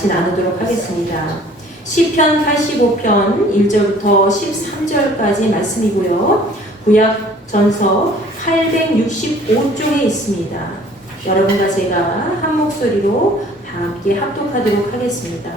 같이 나누도록 하겠습니다. 시편 85편 1절부터 13절까지 말씀이고요. 구약 전서 865쪽에 있습니다. 여러분과 제가 한 목소리로 다 함께 합독하도록 하겠습니다.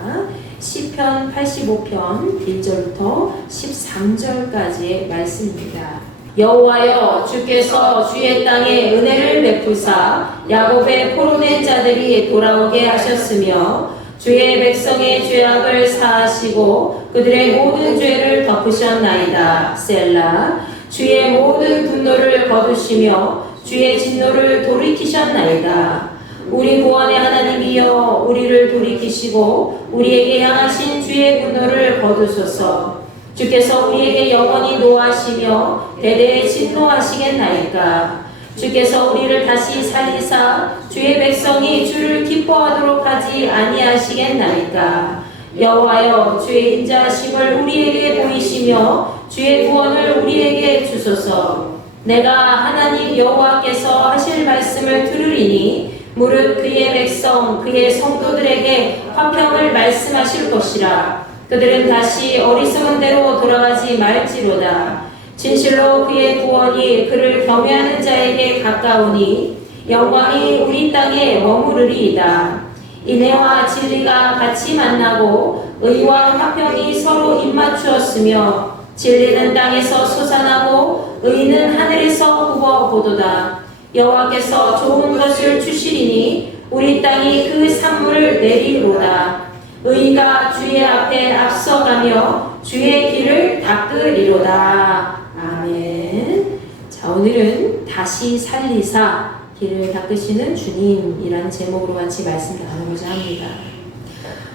시편 85편 1절부터 13절까지의 말씀입니다. 여호와여, 주께서 주의 땅에 은혜를 베푸사 야곱의 포로된 자들이 돌아오게 하셨으며 주의 백성의 죄악을 사하시고 그들의 모든 죄를 덮으셨나이다. 셀라. 주의 모든 분노를 거두시며 주의 진노를 돌이키셨나이다. 우리 구원의 하나님이여, 우리를 돌이키시고 우리에게 향하신 주의 분노를 거두소서. 주께서 우리에게 영원히 노하시며 대대에 진노하시겠나이까. 주께서 우리를 다시 살리사 주의 백성이 주를 기뻐하도록 하지 아니하시겠나이까. 여호와여, 주의 인자하심을 우리에게 보이시며 주의 구원을 우리에게 주소서. 내가 하나님 여호와께서 하실 말씀을 들으리니 무릇 그의 백성 그의 성도들에게 화평을 말씀하실 것이라. 그들은 다시 어리석은 대로 돌아가지 말지로다. 진실로 그의 구원이 그를 경외하는 자에게 가까우니 영광이 우리 땅에 머무르리이다. 인애와 진리가 같이 만나고 의와 화평이 서로 입맞추었으며 진리는 땅에서 솟아나고 의는 하늘에서 굽어보도다. 여호와께서 좋은 것을 주시리니 우리 땅이 그 산물을 내리로다. 의가 주의 앞에 앞서가며 주의 길을 닦으리로다. 아멘. 자, 오늘은 다시 살리사 길을 닦으시는 주님이라는 제목으로 같이 말씀 나누고자 합니다.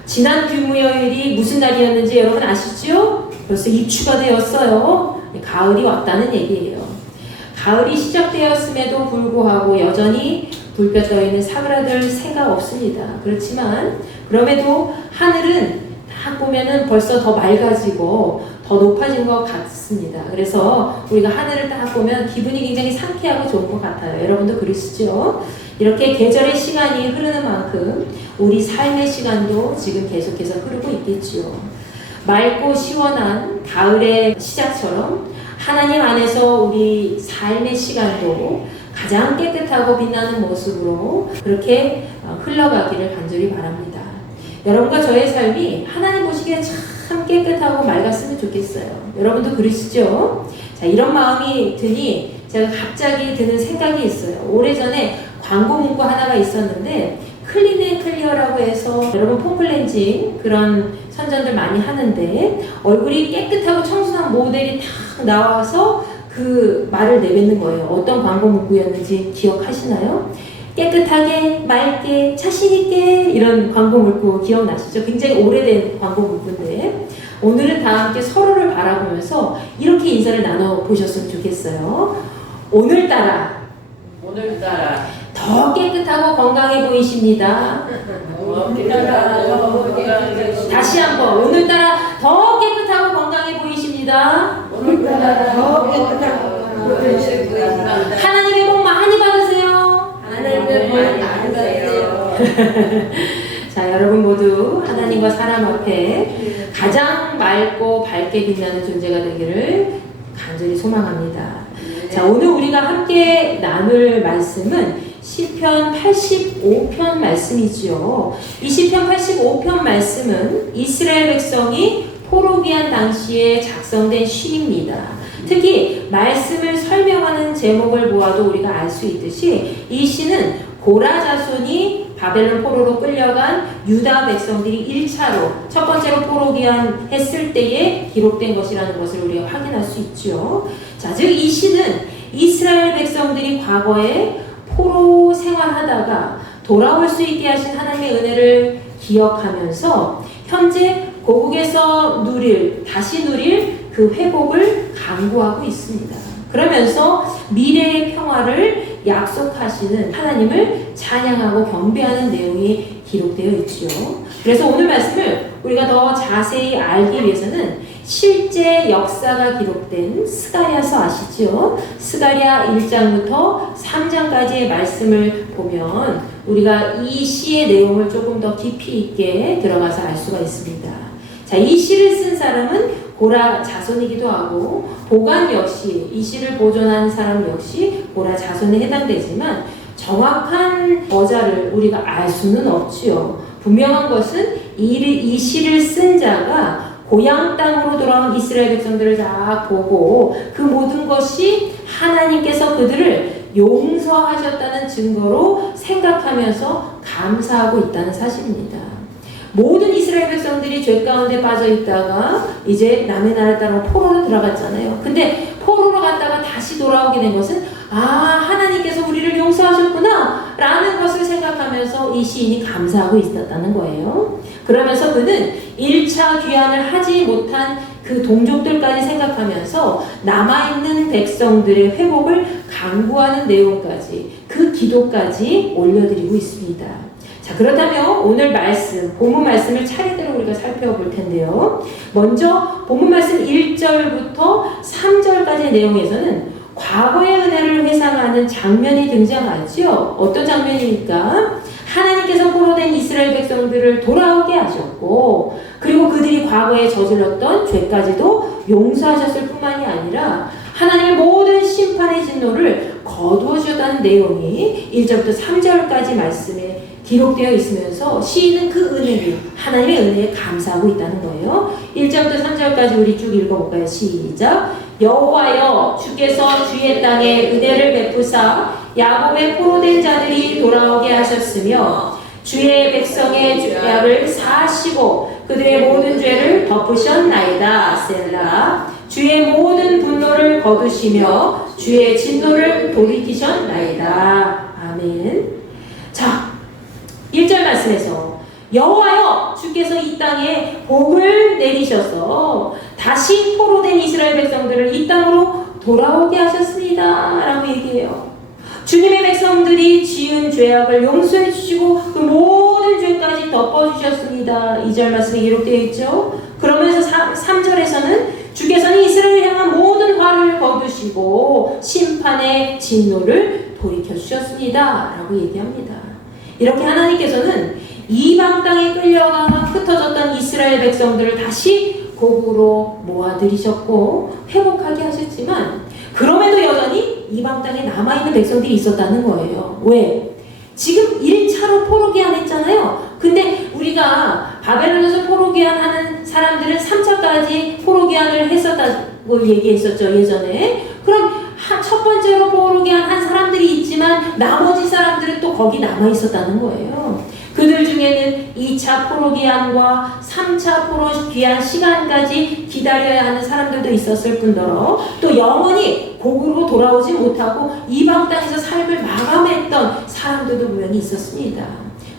지난 금요일이 무슨 날이었는지 여러분 아시죠? 벌써 입추가 되었어요. 가을이 왔다는 얘기예요. 가을이 시작되었음에도 불구하고 여전히 불볕 떠있는 사그라들 새가 없습니다. 그렇지만 그럼에도 하늘은 딱 보면은 벌써 더 맑아지고 더 높아진 것 같습니다. 그래서 우리가 하늘을 딱 보면 기분이 굉장히 상쾌하고 좋은 것 같아요. 여러분도 그러시죠? 이렇게 계절의 시간이 흐르는 만큼 우리 삶의 시간도 지금 계속해서 흐르고 있겠지요. 맑고 시원한 가을의 시작처럼 하나님 안에서 우리 삶의 시간도 가장 깨끗하고 빛나는 모습으로 그렇게 흘러가기를 간절히 바랍니다. 여러분과 저의 삶이 하나님 보시기에 참 깨끗하고 맑았으면 좋겠어요. 여러분도 그러시죠? 자, 이런 마음이 드니 제가 갑자기 드는 생각이 있어요. 오래전에 광고 문구 하나가 있었는데 클린앤클리어라고 해서 여러분 폼클렌징 그런 선전들 많이 하는데 얼굴이 깨끗하고 청순한 모델이 탁 나와서 그 말을 내뱉는 거예요. 어떤 광고 문구였는지 기억하시나요? 깨끗하게, 맑게, 자신있게 이런 광고 문구 기억나시죠? 굉장히 오래된 광고 문구인데 오늘은 다 함께 서로를 바라보면서 이렇게 인사를 나눠보셨으면 좋겠어요. 오늘따라 더 깨끗하고 건강해 보이십니다. 다시 한번 오늘따라 더 깨끗하고 건강해 보이십니다. 오늘따라 더 깨끗하고 건강해 보이십니다. 하나님의 복 많이 받으세요. 하나님의 복 많이 받으세요. 자, 여러분 모두 하나님과 사람 앞에 가장 맑고 밝게 빛나는 존재가 되기를 간절히 소망합니다. 자, 오늘 우리가 함께 나눌 말씀은 시편 85편 말씀이지요. 이 시편 85편 말씀은 이스라엘 백성이 포로 귀한 당시에 작성된 시입니다. 특히 말씀을 설명하는 제목을 보아도 우리가 알 수 있듯이 이 시는 고라 자손이 바벨론 포로로 끌려간 유다 백성들이 1차로 첫 번째로 포로 귀환했을 때에 기록된 것이라는 것을 우리가 확인할 수 있죠. 자, 즉 이 시는 이스라엘 백성들이 과거에 포로 생활하다가 돌아올 수 있게 하신 하나님의 은혜를 기억하면서 현재 고국에서 다시 누릴 그 회복을 강구하고 있습니다. 그러면서 미래의 평화를 약속하시는 하나님을 찬양하고 경배하는 내용이 기록되어 있지요. 그래서 오늘 말씀을 우리가 더 자세히 알기 위해서는 실제 역사가 기록된 스가랴서 아시죠? 스가랴 1장부터 3장까지의 말씀을 보면 우리가 이 시의 내용을 조금 더 깊이 있게 들어가서 알 수가 있습니다. 자, 이 시를 쓴 사람은 고라 자손이기도 하고 보관 역시 이 시를 보존한 사람 역시 고라 자손에 해당되지만 정확한 저자를 우리가 알 수는 없지요. 분명한 것은 이 시를 쓴 자가 고향 땅으로 돌아온 이스라엘 백성들을 다 보고 그 모든 것이 하나님께서 그들을 용서하셨다는 증거로 생각하면서 감사하고 있다는 사실입니다. 모든 이스라엘 백성들이 죄 가운데 빠져 있다가 이제 남의 나라 땅으로 포로로 들어갔잖아요. 근데 포로로 갔다가 다시 돌아오게 된 것은 하나님께서 우리를 용서하셨구나 라는 것을 생각하면서 이 시인이 감사하고 있었다는 거예요. 그러면서 그는 1차 귀환을 하지 못한 그 동족들까지 생각하면서 남아있는 백성들의 회복을 강구하는 내용까지 그 기도까지 올려드리고 있습니다. 자, 그렇다면 오늘 말씀, 본문 말씀을 차례대로 우리가 살펴볼 텐데요. 먼저 본문 말씀 1절부터 3절까지의 내용에서는 과거의 은혜를 회상하는 장면이 등장하죠. 어떤 장면입니까? 하나님께서 포로된 이스라엘 백성들을 돌아오게 하셨고 그리고 그들이 과거에 저질렀던 죄까지도 용서하셨을 뿐만이 아니라 하나님의 모든 심판의 진노를 거두어 주셨다는 내용이 1절부터 3절까지 말씀에 기록되어 있으면서 시인은 그 은혜를 하나님의 은혜에 감사하고 있다는 거예요. 1절부터 3절까지 우리 쭉 읽어볼까요? 시작. 여호와여 주께서 주의 땅에 은혜를 베푸사 야곱의 포로된 자들이 돌아오게 하셨으며 주의 백성의 죄악을 사하시고 그들의 모든 죄를 덮으셨나이다. 셀라. 주의 모든 분노를 거두시며 주의 진노를 돌이키셨나이다. 아멘. 자, 1절 말씀에서 여호와여 주께서 이 땅에 복을 내리셔서 다시 포로된 이스라엘 백성들을 이 땅으로 돌아오게 하셨습니다 라고 얘기해요. 주님의 백성들이 지은 죄악을 용서해 주시고 그 모든 죄까지 덮어주셨습니다. 2절 말씀에 기록되어 있죠. 그러면서 3절에서는 주께서는 이스라엘을 향한 모든 화를 거두시고 심판의 진노를 돌이켜 주셨습니다 라고 얘기합니다. 이렇게 하나님께서는 이방 땅에 끌려가 흩어졌던 이스라엘 백성들을 다시 고국으로 모아들이셨고 회복하게 하셨지만 그럼에도 여전히 이방 땅에 남아있는 백성들이 있었다는 거예요. 왜? 지금 1차로 포로 귀환했잖아요. 근데 우리가 바벨론에서 포로 귀환하는 사람들은 3차까지 포로 귀환을 했었다고 얘기했었죠, 예전에. 그럼 첫 번째로 포로 귀환한 사람들이 있지만 나머지 사람들은 또 거기 남아 있었다는 거예요. 그들 중에는 2차 포로 귀환과 3차 포로 귀환 시간까지 기다려야 하는 사람들도 있었을 뿐더러 또 영원히 고국으로 돌아오지 못하고 이방 땅에서 삶을 마감했던 사람들도 분명히 있었습니다.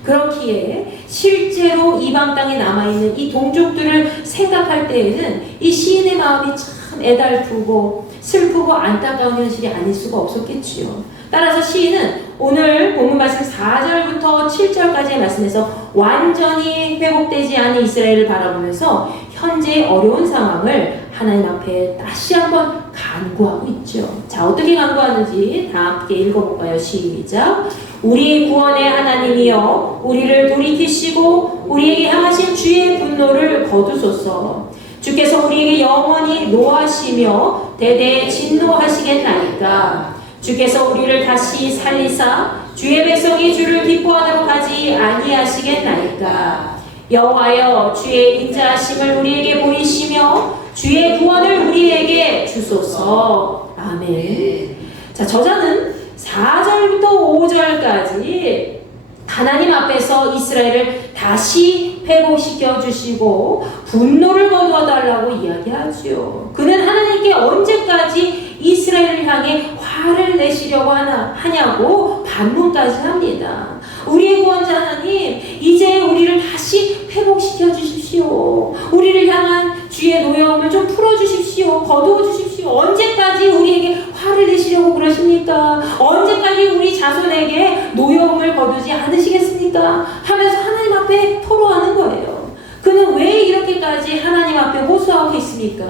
그렇기에 실제로 이방 땅에 남아있는 이 동족들을 생각할 때에는 이 시인의 마음이 참 애달프고 슬프고 안타까운 현실이 아닐 수가 없었겠지요. 따라서 시인은 오늘 본문 말씀 4절부터 7절까지의 말씀에서 완전히 회복되지 않은 이스라엘을 바라보면서 현재의 어려운 상황을 하나님 앞에 다시 한번 간구하고 있죠. 자, 어떻게 간구하는지 다 함께 읽어볼까요? 시작. 우리의 구원의 하나님이여 우리를 돌이키시고 우리에게 향하신 주의 분노를 거두소서. 주께서 우리에게 영원히 노하시며 대대에 진노하시겠나이까. 주께서 우리를 다시 살리사 주의 백성이 주를 기뻐하도록 하지 아니하시겠나이까. 여호와여 주의 인자하심을 우리에게 보이시며 주의 구원을 우리에게 주소서. 아멘. 자, 저자는 4절부터 5절까지 하나님 앞에서 이스라엘을 다시 회복시켜 주시고 분노를 거두어 달라고 이야기하지요. 그는 하나님께 언제까지 이스라엘을 향해 화를 내시려고 하냐고 반문까지 합니다. 우리의 구원자 하나님, 이제 우리를 다시 회복시켜 주십시오. 우리를 향한 주의 노여움을 좀 풀어주십시오. 거두어 주십시오. 언제까지 우리에게 화를 내시려고 그러십니까? 언제까지 우리 자손에게 노여움을 거두지 않으시겠습니까? 하면서 하나님 앞에 토로하는 거예요. 그는 왜 이렇게까지 하나님 앞에 호소하고 있습니까?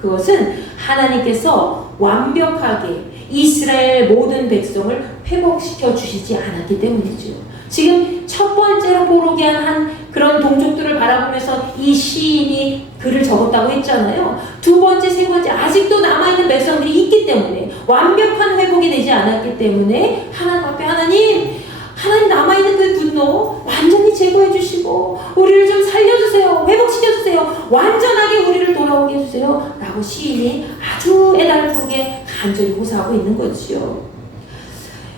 그것은 하나님께서 완벽하게 이스라엘 모든 백성을 회복시켜 주시지 않았기 때문이죠. 지금 첫 번째로 포로기한 한 그런 동족들을 바라보면서 이 시인이 글을 적었다고 했잖아요. 두 번째, 세 번째 아직도 남아있는 백성들이 있기 때문에 완벽한 회복이 되지 않았기 때문에 하나님 앞에 하나님 남아있는 그 분노 완전히 제거해 주시고 우리를 좀 살려주세요. 회복시켜주세요. 완전하게 우리를 돌아오게 해주세요. 라고 시인이 아주 애달프게 간절히 호소하고 있는 거지요.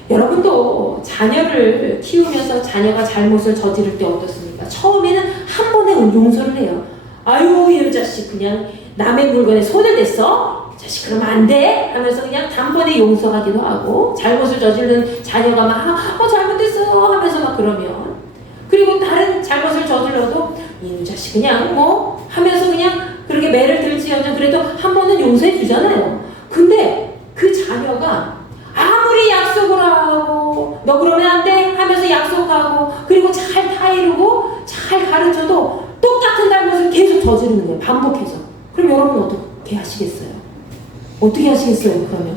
여러분도 자녀를 키우면서 자녀가 잘못을 저지를 때 어떻습니까? 처음에는 한 번에 용서를 해요. 아유 이 자식 그냥 남의 물건에 손을 댔어? 자식 그러면 안 돼? 하면서 그냥 단번에 용서하기도 하고 잘못을 저지르는 자녀가 막 잘못했어요 하면서 막 그러면 그리고 다른 잘못을 저질러도 이 자식 그냥 뭐 하면서 그냥 그렇게 매를 들지언정 그래도 한 번은 용서해 주잖아요. 근데 그 자녀가 아무리 약속을 하고 너 그러면 안 돼 하면서 약속하고 그리고 잘 타이르고 잘 가르쳐도 똑같은 잘못을 계속 저지르는 거예요. 반복해서. 그럼 여러분 어떻게 하시겠어요? 어떻게 하시겠어요? 그러면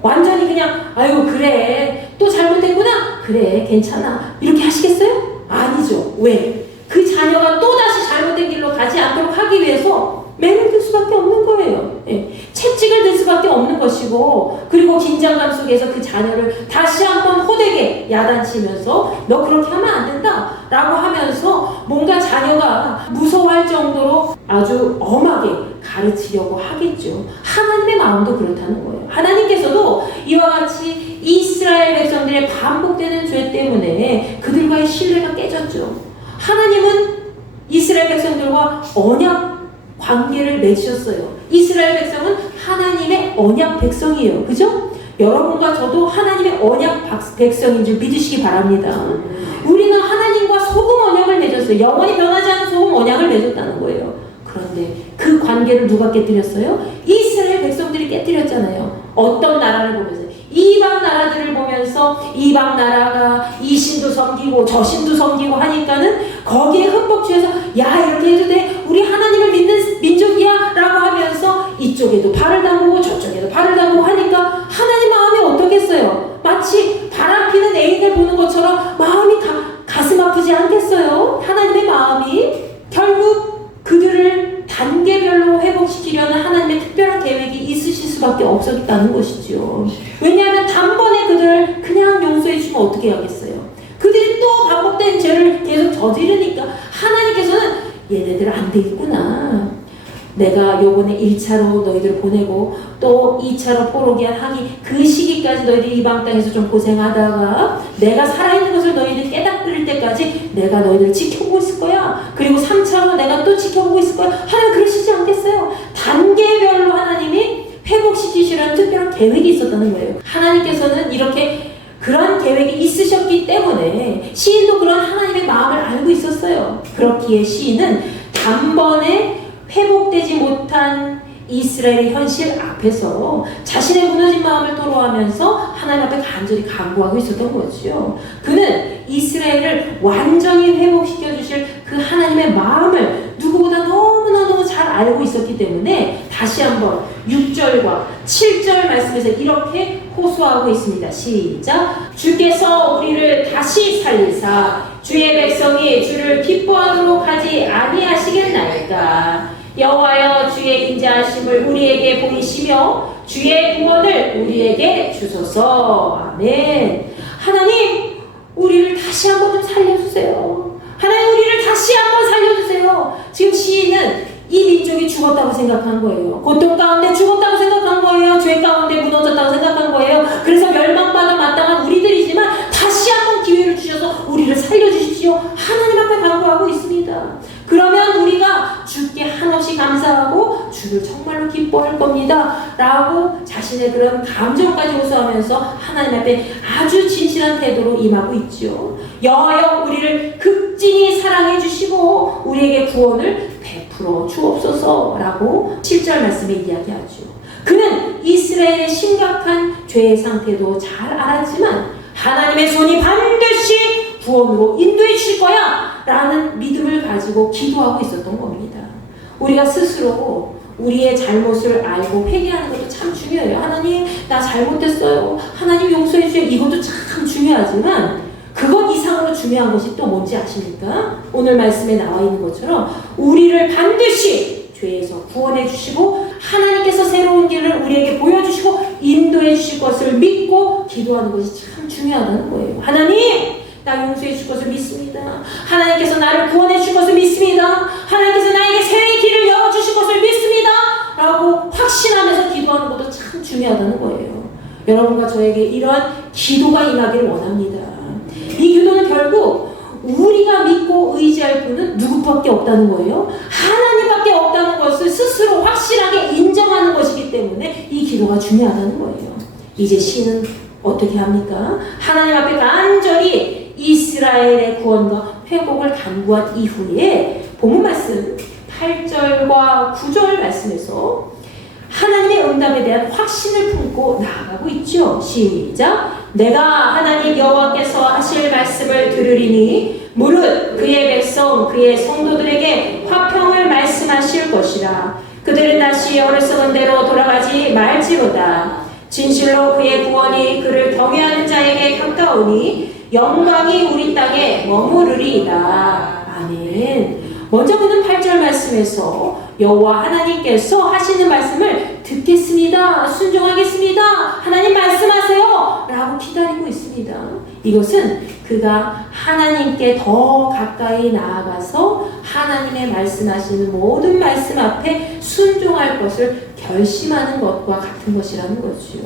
완전히 그냥 아유 그래 또 잘못했구나 그래 괜찮아 이렇게 하시겠어요? 아니죠. 왜? 그 자녀가 또다시 잘못된 길로 가지 않도록 하기 위해서 매를 들 수밖에 없는 거예요. 예. 채찍을 들 수밖에 없는 것이고 그리고 긴장감 속에서 그 자녀를 다시 한번 호되게 야단치면서 너 그렇게 하면 안 된다 라고 하면서 뭔가 자녀가 무서워할 정도로 아주 엄하게 가르치려고 하겠죠. 하나님의 마음도 그렇다는 거예요. 하나님께서도 이와 같이 이스라엘 백성들의 반복되는 죄 때문에 그들과의 신뢰가 깨졌죠. 하나님은 이스라엘 백성들과 언약 관계를 맺으셨어요. 이스라엘 백성은 하나님의 언약 백성이에요. 그죠? 여러분과 저도 하나님의 언약 백성인 줄 믿으시기 바랍니다. 우리는 하나님과 소금 언약을 맺었어요. 영원히 변하지 않는 소금 언약을 맺었다는 거예요. 그런데 그 관계를 누가 깨뜨렸어요? 이스라엘 백성들이 깨뜨렸잖아요. 어떤 나라를 보면서 이방 나라들을 보면서 이방 나라가 이 신도 섬기고 저 신도 섬기고 하니까는 거기에 흠뻑 취해서 야 이렇게 해도 돼? 우리 하나님을 믿는 민족이야? 라고 하면서 이쪽에도 발을 담그고 저쪽에도 발을 담그고 하니까 하나님 마음이 어떻겠어요? 마치 바람 피는 애인을 보는 것처럼 마음이 가슴 아프지 않겠어요? 하나님의 마음이 결국 그들을 단계별로 회복시키려는 하나님의 특별한 계획이 있으실 수밖에 없었다는 것이죠. 왜냐하면 단번에 그들을 그냥 용서해주면 어떻게 하겠어요? 그들이 또 반복된 죄를 계속 저지르니까 하나님께서는 얘네들 안 되겠구나. 내가 요번에 1차로 너희들 보내고 또 2차로 포로기한 하기 그 시기까지 너희들 이방 땅에서 좀 고생하다가 내가 살아있는 것을 너희들 깨닫을 때까지 내가 너희들 지켜보고 있을 거야. 그리고 3차로 내가 또 지켜보고 있을 거야. 하나님 그러시지 않겠어요? 단계별로 하나님이 회복시키시라는 특별한 계획이 있었다는 거예요. 하나님께서는 이렇게 그런 계획이 있으셨기 때문에 시인도 그런 하나님의 마음을 알고 있었어요. 그렇기에 시인은 단번에 회복되지 못한 이스라엘의 현실 앞에서 자신의 무너진 마음을 토로하면서 하나님 앞에 간절히 간구하고 있었던 거죠. 그는 이스라엘을 완전히 회복시켜 주실 그 하나님의 마음을 누구보다 너무너무 잘 알고 있었기 때문에 다시 한번 6절과 7절 말씀에서 이렇게 호소하고 있습니다. 시작! 주께서 우리를 다시 살리사 주의 백성이 주를 기뻐하도록 하지 아니하시겠나이까. 여호와여 주의 인자하심을 우리에게 보이시며 주의 구원을 우리에게 주소서. 아멘. 하나님 우리를 다시 한번 좀 살려주세요. 하나님 우리를 다시 한번 살려주세요. 지금 시인은 이 민족이 죽었다고 생각한 거예요. 고통 가운데 죽었다고 생각한 거예요. 죄 가운데 무너졌다고 생각한 거예요. 그래서 멸망받아 마땅한 우리들이지만 다시 한번 기회를 주셔서 우리를 살려주십시오. 하나님 앞에 간구하고 있습니다. 그러면 우리가 주께 한없이 감사하고 주를 정말로 기뻐할 겁니다. 라고 자신의 그런 감정까지 호소하면서 하나님 앞에 아주 진실한 태도로 임하고 있죠. 여호와여 우리를 극진히 사랑해 주시고 우리에게 구원을 베풀어 주옵소서. 라고 7절 말씀에 이야기하죠. 그는 이스라엘의 심각한 죄의 상태도 잘 알았지만 하나님의 손이 반드시 구원으로 인도해 주실 거야 라는 믿음을 가지고 기도하고 있었던 겁니다. 우리가 스스로 우리의 잘못을 알고 회개하는 것도 참 중요해요. 하나님 나 잘못했어요. 하나님 용서해 주세요. 이것도 참 중요하지만 그것 이상으로 더 중요한 것이 또 뭔지 아십니까? 오늘 말씀에 나와 있는 것처럼 우리를 반드시 죄에서 구원해 주시고 하나님께서 새로운 길을 우리에게 보여주시고 인도해 주실 것을 믿고 기도하는 것이 참 중요하다는 거예요. 하나님, 나 용서해 주실 것을 믿습니다. 하나님께서 나를 구원해 주실 것을 믿습니다. 하나님께서 나에게 새로운 길을 열어주실 것을 믿습니다. 라고 확신하면서 기도하는 것도 참 중요하다는 거예요. 여러분과 저에게 이러한 기도가 임하기를 원합니다. 이 기도는 결국 우리가 믿고 의지할 분은 누구밖에 없다는 거예요. 하나님밖에 없다는 것을 스스로 확실하게 인정하는 것이기 때문에 이 기도가 중요하다는 거예요. 이제 시인은 어떻게 합니까? 하나님 앞에 간절히 이스라엘의 구원과 회복을 간구한 이후에 본문 말씀 8절과 9절 말씀에서 하나님의 응답에 대한 확신을 품고 나아가고 있죠. 시작. 내가 하나님 여호와께서 하실 말씀을 들으리니 무릇 그의 백성 그의 성도들에게 화평을 말씀하실 것이라. 그들은 다시 어리석은 대로 돌아가지 말지로다. 진실로 그의 구원이 그를 경외하는 자에게 가까우니 영광이 우리 땅에 머무르리이다. 아멘. 먼저 그는 8절 말씀에서 여호와 하나님께서 하시는 말씀을 듣겠습니다. 순종하겠습니다. 하나님 말씀하세요. 라고 기다리고 있습니다. 이것은 그가 하나님께 더 가까이 나아가서 하나님의 말씀하시는 모든 말씀 앞에 순종할 것을 결심하는 것과 같은 것이라는 거죠.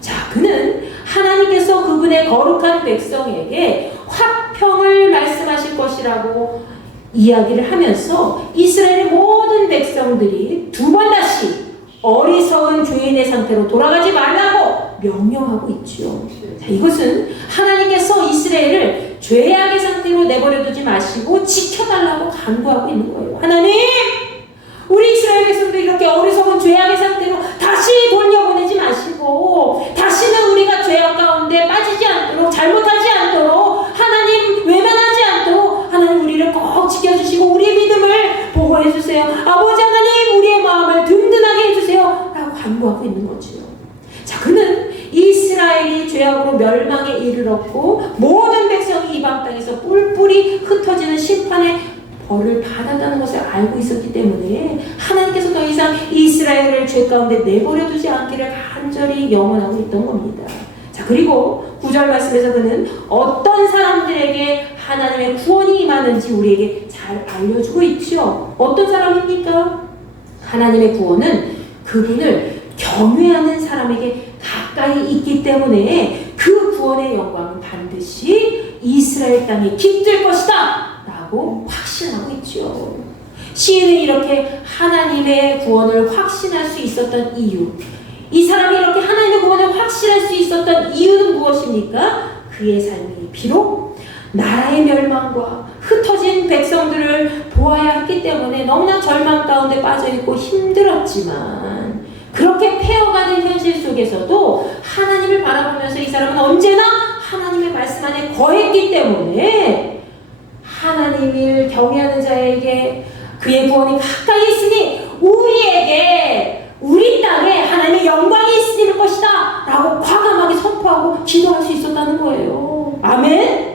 자, 그는 하나님께서 그분의 거룩한 백성에게 화평을 말씀하실 것이라고 이야기를 하면서 이스라엘의 모든 백성들이 두 번 다시 어리석은 죄인의 상태로 돌아가지 말라고 명령하고 있죠. 자, 이것은 하나님께서 이스라엘을 죄악의 상태로 내버려두지 마시고 지켜달라고 간구하고 있는 거예요. 하나님, 우리 이스라엘 백성들 이렇게 어리석은 죄악의 상태로 다시 돌려보내지 마시고 다시는 우리가 죄악 가운데 빠지지 않도록 잘못하지 않도록 하나님 외면하지 않도록 하나님 우리를 꼭 지켜주시고 우리의 믿음을 보호해주세요. 아버지 하나님 우리의 마음을 든든하게 해주세요. 라고 간구하고 있는 거죠. 자, 그는 이스라엘이 죄악으로 멸망에 이르렀고 모든 백성이 이방 땅에서 뿔뿔이 흩어지는 심판의 벌을 받았다는 것을 알고 있었기 때문에 하나님께서 더 이상 이스라엘을 죄 가운데 내버려두지 않기를 간절히 영원하고 있던 겁니다. 자, 그리고 9절 말씀에서 그는 어떤 사람들에게 하나님의 구원이 임하는지 우리에게 잘 알려주고 있죠. 어떤 사람입니까? 하나님의 구원은 그분을 경외하는 사람에게 가까이 있기 때문에 그 구원의 영광은 반드시 이스라엘 땅에 깃들 것이다 라고 확신하고 있죠. 시인은 이렇게 하나님의 구원을 확신할 수 있었던 이유, 이 사람이 이렇게 하나님의 구원을 확신할 수 있었던 이유는 무엇입니까? 그의 삶이 비록 나라의 멸망과 흩어진 백성들을 보아야 했기 때문에 너무나 절망 가운데 빠져있고 힘들었지만 그렇게 패어가는 현실 속에서도 하나님을 바라보면서 이 사람은 언제나 하나님의 말씀 안에 거했기 때문에 하나님을 경외하는 자에게 그의 구원이 가까이 있으니 우리에게 우리 땅에 하나님의 영광이 있을 것이다 라고 과감하게 선포하고 기도할 수 있었다는 거예요. 아멘.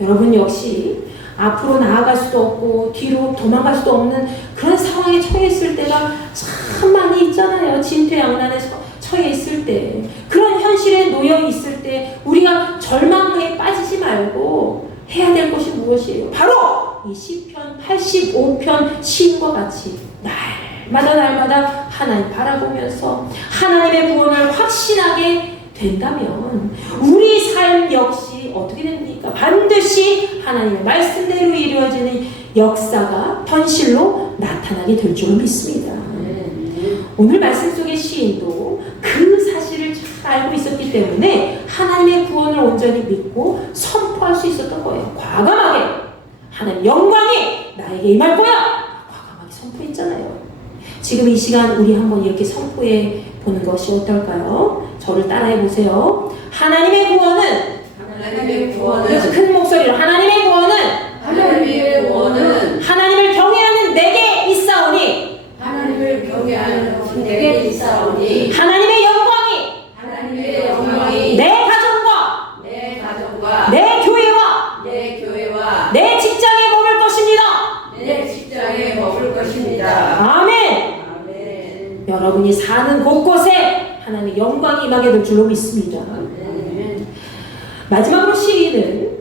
여러분 역시 앞으로 나아갈 수도 없고 뒤로 도망갈 수도 없는 그런 상황에 처해 있을 때가 참 많이 있잖아요. 진퇴양난에 처해 있을 때, 그런 현실에 놓여 있을 때 우리가 절망에 빠지지 말고 해야 될 것이 무엇이에요? 바로 이 시편 85편 시인과 같이 날마다 하나님 바라보면서 하나님의 구원을 확신하게 된다면 우리 삶 역시 어떻게 됩니까? 반드시 하나님의 말씀대로 이루어지는 역사가 현실로 나타나게 될 줄 믿습니다. 오늘 말씀 속의 시인도 그 사실을 잘 알고 있었기 때문에 하나님의 구원을 온전히 믿고 선포할 수 있었던 거예요. 과감하게 하나님 영광이 나에게 임할 거야! 과감하게 선포했잖아요. 지금 이 시간 우리 한번 이렇게 선포해 보는 것이 어떨까요? 저를 따라해 보세요. 하나님의 구원은 큰 목소리로 하나님의 구원은 하나님을 경외하는 내게 있사오니 하나님의 영광이 내 가정과 내 교회와 여러분이 사는 곳곳에 하나님의 영광이 임하게 될 줄로 믿습니다. 마지막으로 시인은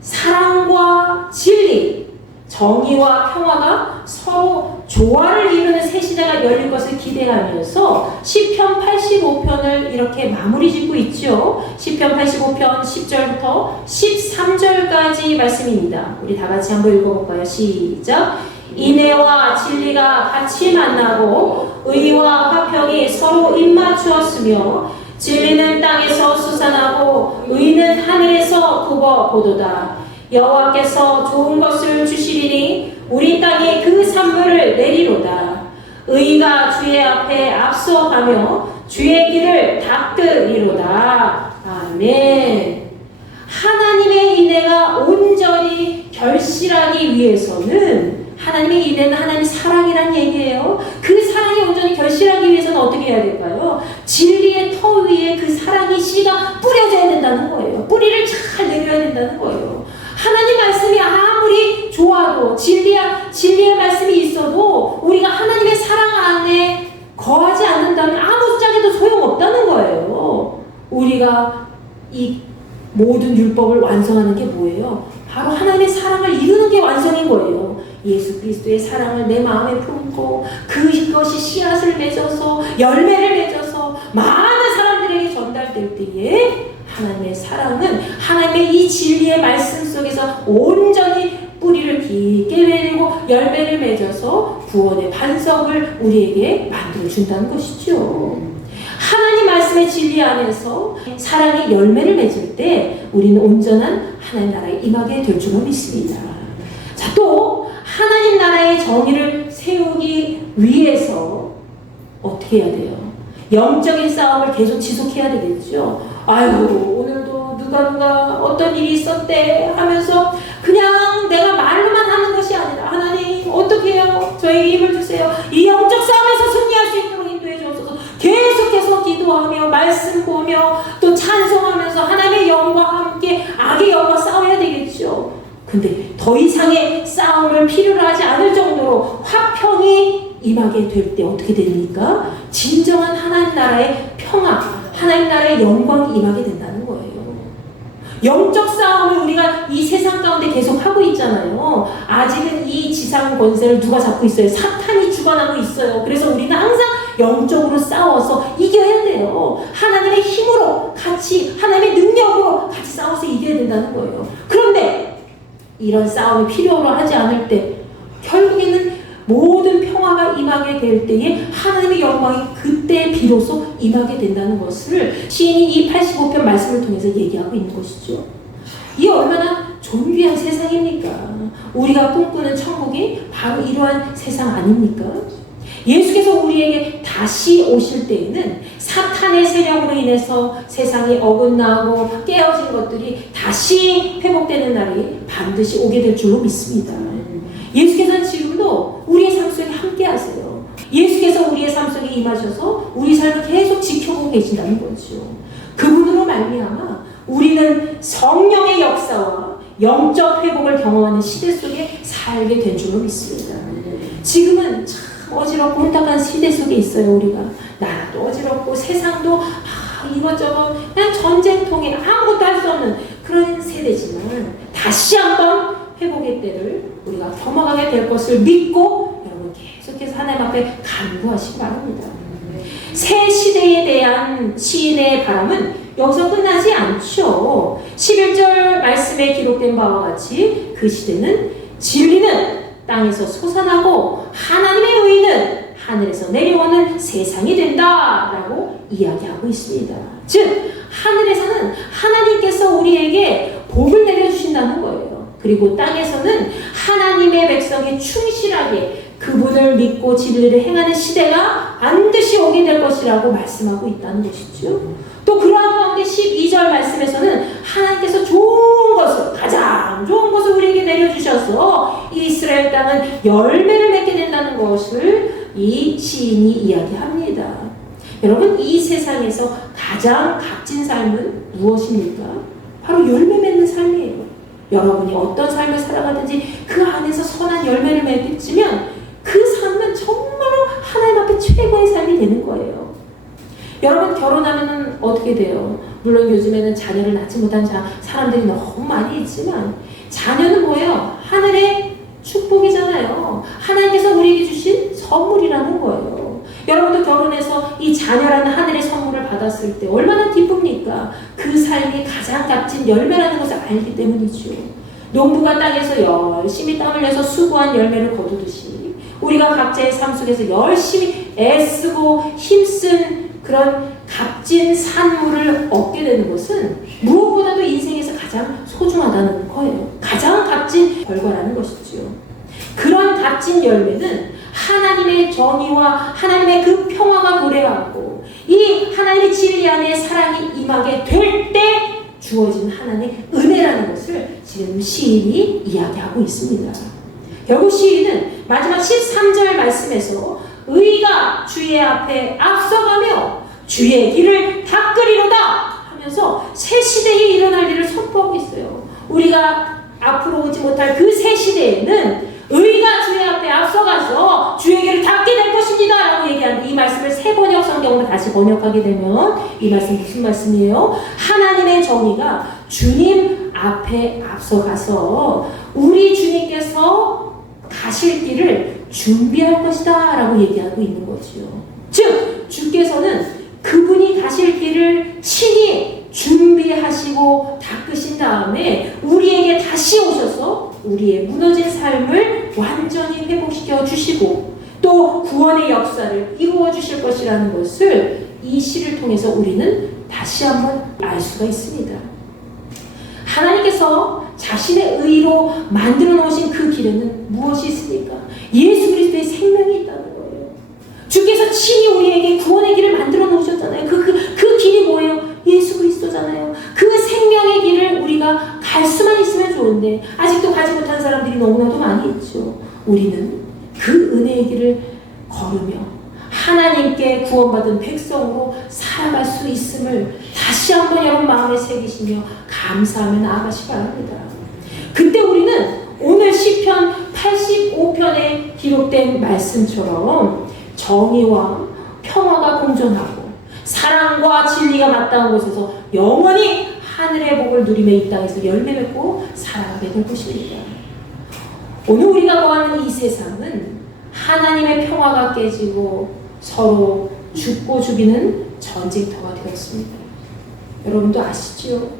사랑과 진리, 정의와 평화가 서로 조화를 이루는 새 시대가 열릴 것을 기대하면서 시편 85편을 이렇게 마무리 짓고 있죠. 시편 85편 10절부터 13절까지 말씀입니다. 우리 다 같이 한번 읽어볼까요? 시작! 인애와 진리가 같이 만나고 의와 화평이 서로 입맞추었으며 진리는 땅에서 솟아나고 의는 하늘에서 굽어보도다. 여호와께서 좋은 것을 주시리니 우리 땅에 그 산물을 내리로다. 의가 주의 앞에 앞서가며 주의 길을 닦으리로다. 아멘. 하나님의 인애가 온전히 결실하기 위해서는 하나님의 인애는 하나님의 사랑이란 얘기예요. 그 사랑이 온전히 결실하기 위해서는 어떻게 해야 될까요? 진리의 터 위에 그 사랑의 씨가 뿌려져야 된다는 거예요. 뿌리를 잘 내려야 된다는 거예요. 하나님 말씀이 아무리 좋아도 진리의 말씀이 있어도 우리가 하나님의 사랑 안에 거하지 않는다면 아무 짝에도 소용없다는 거예요. 우리가 이 모든 율법을 완성하는 게 뭐예요? 바로 하나님의 사랑을 이루는 게 완성인 거예요. 예수 그리스도의 사랑을 내 마음에 품고 그것이 씨앗을 맺어서 열매를 맺어서 많은 사람들에게 전달될 때에 하나님의 사랑은 하나님의 이 진리의 말씀 속에서 온전히 뿌리를 깊게 내리고 열매를 맺어서 구원의 반석을 우리에게 만들어준다는 것이죠. 하나님 말씀의 진리 안에서 사랑의 열매를 맺을 때 우리는 온전한 하나님 나라에 임하게 될 줄로 믿습니다. 자, 또 하나님 나라의 정의를 세우기 위해서 어떻게 해야 돼요? 영적인 싸움을 계속 지속해야 되겠죠. 아유, 오늘도 누가 어떤 일이 있었대 하면서 그냥 내가 말로만 하는 것이 아니라 하나님 어떻게 해요? 저에게 힘을 주세요. 이 영적 싸움에서 승리할 수 있도록 인도해 주옵소서. 계속해서 기도하며 말씀 보며 또 찬송하면서 하나님의 영과 함께 악의 영과 싸워야 되겠죠. 근데 더 이상의 싸움을 필요로 하지 않을 정도로 화평이 임하게 될 때 어떻게 됩니까? 진정한 하나님 나라의 평화, 하나님 나라의 영광이 임하게 된다는 거예요. 영적 싸움을 우리가 이 세상 가운데 계속 하고 있잖아요. 아직은 이 지상 권세를 누가 잡고 있어요? 사탄이 주관하고 있어요. 그래서 우리는 항상 영적으로 싸워서 이겨야 돼요. 하나님의 힘으로 같이, 하나님의 능력으로 같이 싸워서 이겨야 된다는 거예요. 그런데 이런 싸움이 필요로 하지 않을 때 결국에는 모든 평화가 임하게 될 때에 하나님의 영광이 그때 비로소 임하게 된다는 것을 시인이 이 85편 말씀을 통해서 얘기하고 있는 것이죠. 이 얼마나 존귀한 세상입니까? 우리가 꿈꾸는 천국이 바로 이러한 세상 아닙니까? 예수께서 우리에게 다시 오실 때에는 사탄의 세력으로 인해서 세상이 어긋나고 깨어진 것들이 다시 회복되는 날이 반드시 오게 될 줄로 믿습니다. 예수께서는 지금도 우리의 삶 속에 함께 하세요. 예수께서 우리의 삶 속에 임하셔서 우리 삶을 계속 지켜보고 계신다는 거죠. 그분으로 말미암아 우리는 성령의 역사와 영적 회복을 경험하는 시대 속에 살게 된 줄로 믿습니다. 지금은 참 어지럽고 혼탁한 시대 속에 있어요. 우리가 나라도 어지럽고 세상도 이것저것 그냥 전쟁통에 아무것도 할 수 없는 그런 세대지만 다시 한번 회복의 때를 우리가 경험하게 될 것을 믿고 여러분 계속해서 하나님 앞에 간구하시기 바랍니다. 새 시대에 대한 시인의 바람은 여기서 끝나지 않죠. 11절 말씀에 기록된 바와 같이 그 시대는 진리는 땅에서 솟아나고 하나님의 의는 하늘에서 내려오는 세상이 된다라고 이야기하고 있습니다. 즉 하늘에서는 하나님께서 우리에게 복을 내려주신다는 거예요. 그리고 땅에서는 하나님의 백성이 충실하게 그분을 믿고 진리를 행하는 시대가 반드시 오게 될 것이라고 말씀하고 있다는 것이죠. 또 그러한 가운데 12절 말씀에서는 하나님께서 좋은 것을, 가장 좋은 것을 우리에게 내려주셔서 이스라엘 땅은 열매를 맺게 된다는 것을 이 시인이 이야기합니다. 여러분, 이 세상에서 가장 값진 삶은 무엇입니까? 바로 열매 맺는 삶이에요. 여러분이 어떤 삶을 살아가든지 그 안에서 선한 열매를 맺으면 그 삶은 정말로 하나님 앞에 최고의 삶이 하게 되는 거예요. 여러분 결혼하면 어떻게 돼요? 물론 요즘에는 자녀를 낳지 못한 사람들이 너무 많이 있지만 자녀는 뭐예요? 하늘의 축복이잖아요. 하나님께서 우리에게 주신 선물이라는 거예요. 여러분도 결혼해서 이 자녀라는 하늘의 선물을 받았을 때 얼마나 기쁩니까? 그 삶이 가장 값진 열매라는 것을 알기 때문이죠. 농부가 땅에서 열심히 땀을 내서 수고한 열매를 거두듯이 우리가 각자의 삶 속에서 열심히 애쓰고 힘쓴 그런 값진 산물을 얻게 되는 것은 무엇보다도 인생에서 가장 소중하다는 거예요. 가장 값진 결과라는 것이죠. 그런 값진 열매는 하나님의 정의와 하나님의 그 평화가 도래하고 이 하나님의 진리 안에 사랑이 임하게 될 때 주어진 하나님의 은혜라는 것을 지금 시인이 이야기하고 있습니다. 결국 시인은 마지막 13절 말씀에서 의가 주의 앞에 앞서가며 주의 길을 닦으리로다 하면서 새 시대에 일어날 일을 선포하고 있어요. 우리가 앞으로 오지 못할 그 새 시대에는 의가 주의 앞에 앞서가서 주의 길을 닦게 될 것입니다 라고 얘기하는 이 말씀을 새 번역 성경으로 다시 번역하게 되면 이 말씀 무슨 말씀이에요? 하나님의 정의가 주님 앞에 앞서가서 우리 주님께서 가실 길을 준비할 것이다 라고 얘기하고 있는 거죠. 즉 주께서는 그분이 가실 길을 친히 준비하시고 닦으신 다음에 우리에게 다시 오셔서 우리의 무너진 삶을 완전히 회복시켜 주시고 또 구원의 역사를 이루어 주실 것이라는 것을 이 시를 통해서 우리는 다시 한번 알 수가 있습니다. 하나님께서 자신의 의로 만들어 놓으신 그 길에는 무엇이 있습니까? 예수 그리스도의 생명이 있다는 거예요. 주께서 친히 우리에게 구원의 길을 만들어 놓으셨잖아요. 그 길이 뭐예요? 예수 그리스도잖아요. 그 생명의 길을 우리가 갈 수만 있으면 좋은데 아직도 가지 못한 사람들이 너무나도 많이 있죠. 우리는 그 은혜의 길을 걸으며 하나님께 구원받은 백성으로 살아갈 수 있음을 다시 한번 여러분 마음에 새기시며 감사하며 나아가시기 바랍니다. 그때 우리는 오늘 시편 85편에 기록된 말씀처럼 정의와 평화가 공존하고 사랑과 진리가 맞닿은 곳에서 영원히 하늘의 복을 누리며 이 땅에서 열매 맺고 살아가게 될 것입니다. 오늘 우리가 거하는 이 세상은 하나님의 평화가 깨지고 서로 죽고 죽이는 전쟁터가 되었습니다. 여러분도 아시죠?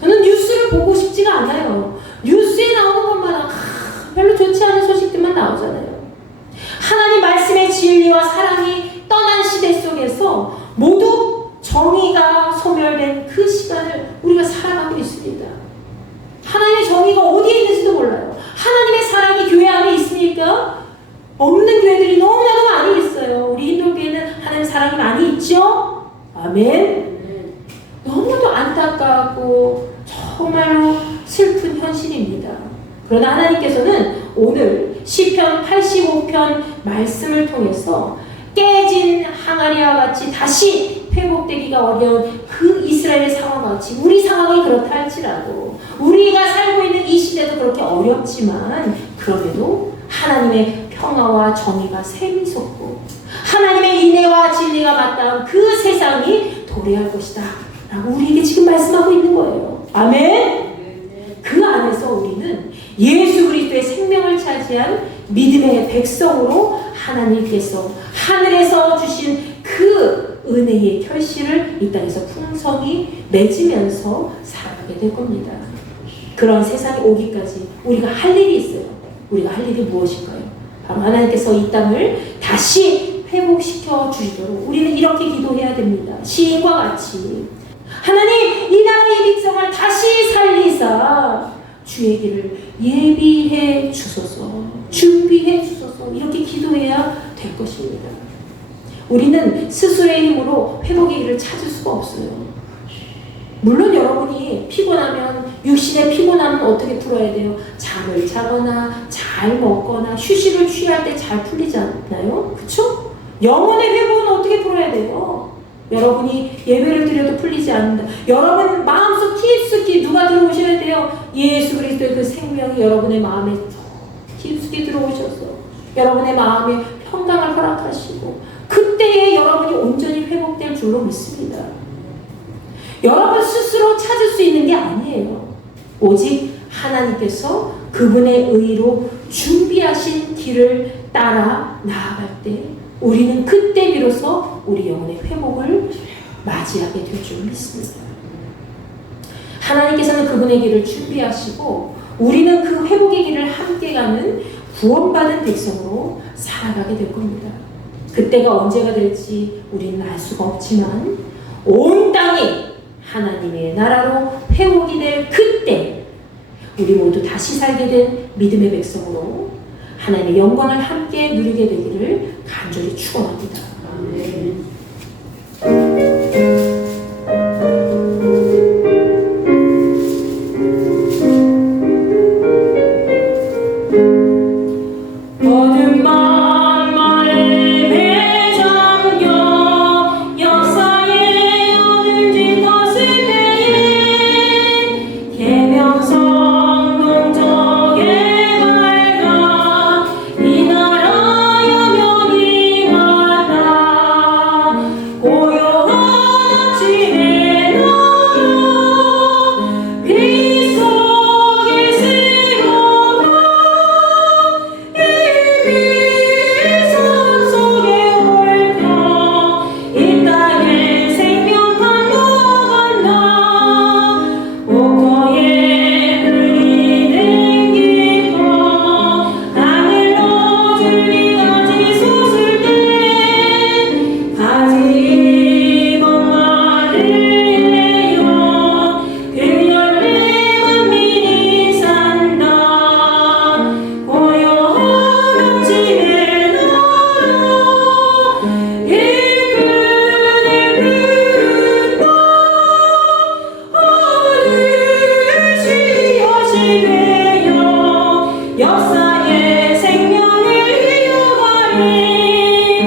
저는 뉴스를 보고 싶지가 않아요. 뉴스에 나오는 것마다 별로 좋지 않은 소식들만 나오잖아요. 하나님 말씀의 진리와 사랑이 떠난 시대 속에서 모두 정의가 소멸된 그 시간을 우리가 살아가고 있습니다. 하나님의 정의가 어디에 있는지도 몰라요. 하나님의 사랑이 교회 안에 있습니까? 없는 교회들이 너무나도 많이 있어요. 우리 인도교회는 하나님의 사랑이 많이 있죠? 아멘. 너무도 안타깝고 정말로 슬픈 현실입니다. 그러나 하나님께서는 오늘 시편 85편 말씀을 통해서 깨진 항아리와 같이 다시 회복되기가 어려운 그 이스라엘의 상황과 같이 우리 상황이 그렇다 할지라도 우리가 살고 있는 이 시대도 그렇게 어렵지만 그럼에도 하나님의 평화와 정의가 샘이 솟고 하나님의 인애와 진리가 맞닿은 그 세상이 도래할 것이다 라고 우리에게 지금 말씀하고 있는 거예요. 아멘. 그 안에서 우리는 예수 그리스도의 생명을 차지한 믿음의 백성으로 하나님께서 하늘에서 주신 그 은혜의 결실을 이 땅에서 풍성히 맺으면서 살아가게 될 겁니다. 그런 세상이 오기까지 우리가 할 일이 있어요. 우리가 할 일이 무엇일까요? 바로 하나님께서 이 땅을 다시 회복시켜 주시도록 우리는 이렇게 기도해야 됩니다. 시인과 같이 하나님 이 나라의 백성을 다시 살리사 주의 길을 예비해 주소서, 준비해 주소서 이렇게 기도해야 될 것입니다. 우리는 스스로의 힘으로 회복의 길을 찾을 수가 없어요. 물론 여러분이 피곤하면 육신의 피곤함은 어떻게 풀어야 돼요? 잠을 자거나 잘 먹거나 휴식을 취할 때 잘 풀리지 않나요? 그렇죠? 영혼의 회복은 어떻게 풀어야 돼요? 여러분이 예배를 드려도 풀리지 않는다. 여러분 마음속 깊숙이 누가 들어오셔야 돼요? 예수 그리스도의 그 생명이 여러분의 마음에 깊숙이 들어오셔서 여러분의 마음에 평강을 허락하시고 그때에 여러분이 온전히 회복될 줄로 믿습니다. 여러분 스스로 찾을 수 있는 게 아니에요. 오직 하나님께서 그분의 의로 준비하신 길을 따라 나아갈 때 우리는 그때 비로소 우리 영혼의 회복을 맞이하게 될 줄 믿습니다. 하나님께서는 그분의 길을 준비하시고 우리는 그 회복의 길을 함께 가는 구원받은 백성으로 살아가게 될 겁니다. 그때가 언제가 될지 우리는 알 수가 없지만 온 땅이 하나님의 나라로 회복이 될 그때 우리 모두 다시 살게 된 믿음의 백성으로 하나님의 영광을 함께 누리게 되기를 간절히 축원합니다. 모든 만만을 매장여 역사에 어딘지 떴을 때에 계명성 동정에 밝아 이 나라 여명이 왔다. 고요한 아침의 나라 빛 속에 새로운 역사의 생명을 이어가리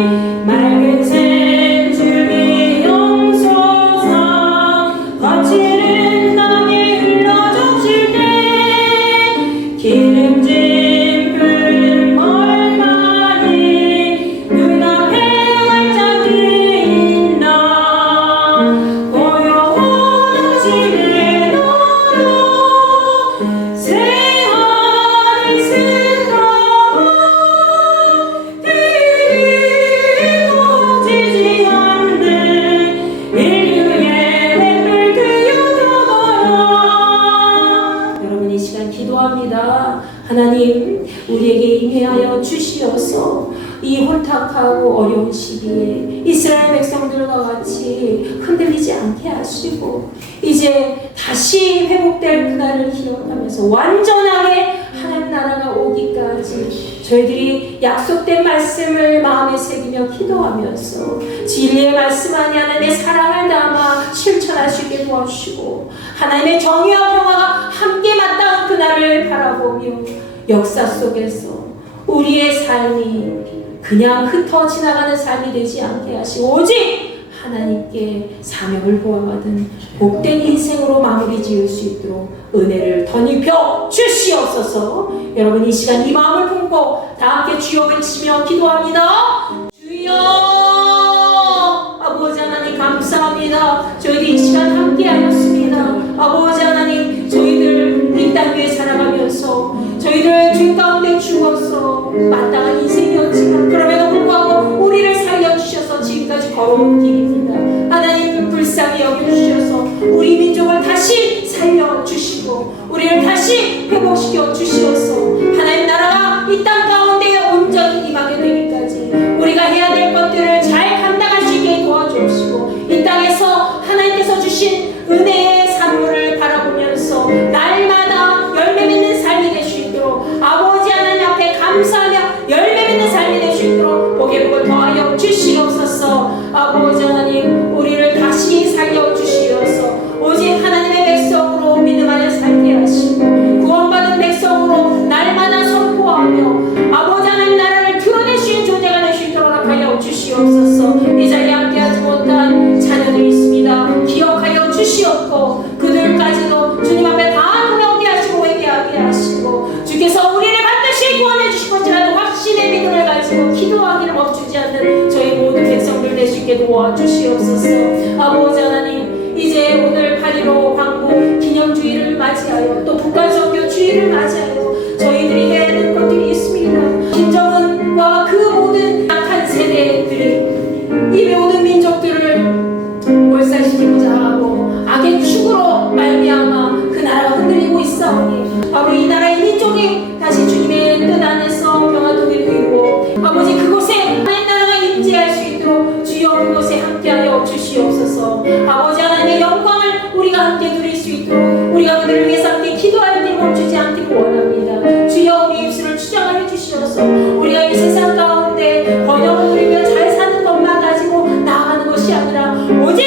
맑은 샘줄기 용솟아 거칠은 땅에 흘러젖을 때 기름진 푸른 벌만이 눈앞에 활짝 트인다. 고요한 아침의 나라 새하늘이 여러분 이 시간 기도합니다. 하나님 우리에게 임하여 주시어서 이 혼탁하고 어려운 시기에 이스라엘 백성들과 같이 흔들리지 않게 하시고 이제 다시 회복될 그날을 기억하면서 완전하게 하나님 나라가 오기까지 저희들이 약속된 말씀을 마음에 새기며 기도하면서 진리의 말씀 안에 하나님의 사랑을 담아 실천할 수 있게 도와주시고 하나님의 정의와 평화가 함께 맞닿은 그날을 바라보며 역사 속에서 우리의 삶이 그냥 흩어 지나가는 삶이 되지 않게 하시고 오직 하나님께 사명을 보아받은 복된 인생으로 마무리 지을 수 있도록 은혜를 덧입혀 주시옵소서. 여러분 이 시간 이 마음을 품고 다 함께 주여 외치며 기도합니다. 주여 아버지 하나님 감사합니다. 저희들이 이 시간 함께 하였습니다. 아버지 하나님 저희들 이 땅 위에 살아가면서 저희들 죄 가운데 죽어서 마땅한 인생이었지만 그럼에도 불구하고 우리를 살려주셔서 지금까지 걸어온 길입니다. 하나님 불쌍히 여겨주셔서 우리 민족을 다시 살려주시고 우리를 다시 회복시켜 주시어서 하나님 나라가 이 땅 가운데 온전히 임하게 되기까지 우리가 해야 될 것들을 잘 감당할 수 있게 도와주시고 이 땅에서 하나님께서 주신 은혜의 산물을 바라보면서 날마다 열매 맺는 삶이 될 수 있도록 아버지 하나님 앞에 감사하며 열매 맺는 삶이 될 수 있도록 복의 복을 더하여 주시옵소서. 아버지 하나님 우리를 다시 살려주시어서 오직 하나님의 백성으로 믿음 안에 살게 하시고 구원받은 백성으로 날마다 선포하며 아버지 하나님 나라를 드러낼 수 있는 도와주시옵소서. 아버지 하나님, 이제 오늘 8.15 광복 기념주의를 맞이하여 또 북한선교주의를 맞이하여 저희들이 해야 하는 것들이 있습니다. 김정은과 그 모든 약한 세대들이 이 모든 민족들을 몰살시키고자 하고 악의 축으로 말미암아 그 나라가 흔들리고 있사오니 바로 이 나라의 민족이 다시 주님의 뜻 안에서 평화통일을 이루고 아버지 그곳에 하나님 나라가 임재할 수 있도록 주여 그곳에 함께하여 주시옵소서. 아버지 하나님의 영광을 우리가 함께 누릴 수 있도록 우리가 그들을 위해서 함께 기도할 때 멈추지 않기를 원합니다. 주여 우리 입술을 주장하여 주시옵소서. 우리가 이 세상 가운데 번영을 누리며 잘 사는 것만 가지고 나아가는 것이 아니라 오직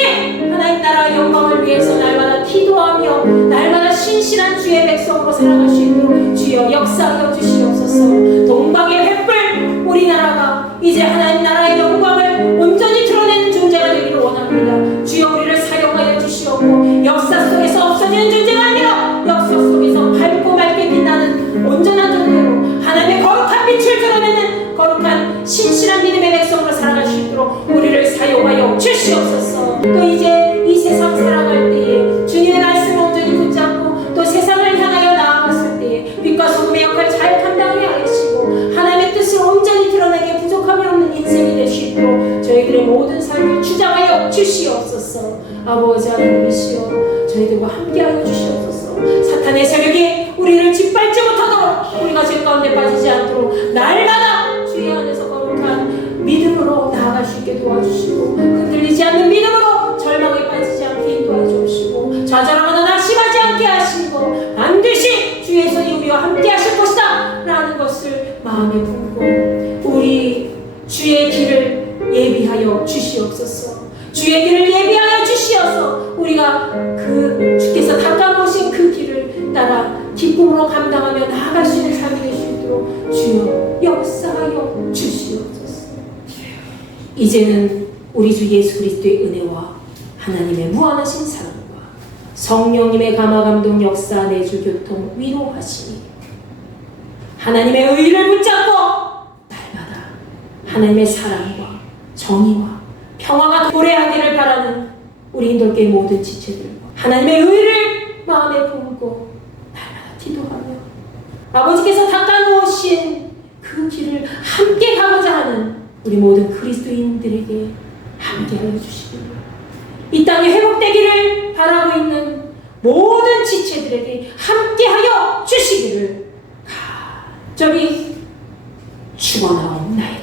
하나님 나라의 영광을 위해서 날마다 기도하며 날마다 신실한 주의 백성으로 살아갈 수 있도록 주여 역사하여 주시옵소서. 동방의 횃불 우리나라가 이제 하나님 나라의 영광을 온전히 드러내는 존재가 되기를 원합니다. 주여 우리를 사용하여 주시옵고 역사 속에서 없어지는 존재가 아니라 역사 속에서 밝고 맑게 빛나는 온전한 존재로 하나님의 거룩한 빛을 드러내는 거룩한 신실한 믿음의 백성으로 살아갈 수 있도록 우리를 사용하여 주시옵소서. 또 이제 이 세상 살아갈 때에 주님의 말씀을 온전히 붙잡고 또 세상을 향하여 나아갔을 때에 빛과 소금의 역할을 잘 감당하게 하시고 하나님의 뜻을 온전히 드러내게 부족함이 없는 인생이 될 수 있도록 저희들의 모든 삶을 주장하여 주시옵소서. 아버지 하나님이시여 저희들과 함께하여 주시옵소서. 사탄의 세력이 우리를 짓밟지 못하도록 우리가 죄 가운데 빠지지 않도록 날마다 주의 안에서 거룩한 믿음으로 나아갈 수 있게 도와주시고 흔들리지 않는 믿음으로 절망에 빠지지 않게 인도해 주시고 좌절하거나 낙심하지 않게 하시고 반드시 주의 손이 우리와 함께 하실 것이다 라는 것을 마음에 품고 우리 주의 길을 예비하여 주시옵소서. 주의 길을 예비하여 주시어서 우리가 그 주께서 닦아놓으신 그 길을 따라 기쁨으로 감당하며 나아갈 수 있는 삶이 될 수 있도록 주여 역사하여 주시옵소서. 이제는 우리 주 예수 그리스도의 은혜와 하나님의 무한하신 사랑과 성령님의 감화감동 역사 내주 교통 위로하시니 하나님의 의를 붙잡고 날마다 하나님의 사랑과 정의와 평화가 도래하기를 바라는 우리 인돌교의 모든 지체들과 하나님의 의를 마음에 품고 날마다 기도하며 아버지께서 닦아놓으신 그 길을 함께 가고자 하는 우리 모든 그리스도인들에게 함께하여 주시기를 이 땅이 회복되기를 바라고 있는 모든 지체들에게 함께하여 주시기를 간절히 축원하옵나이다.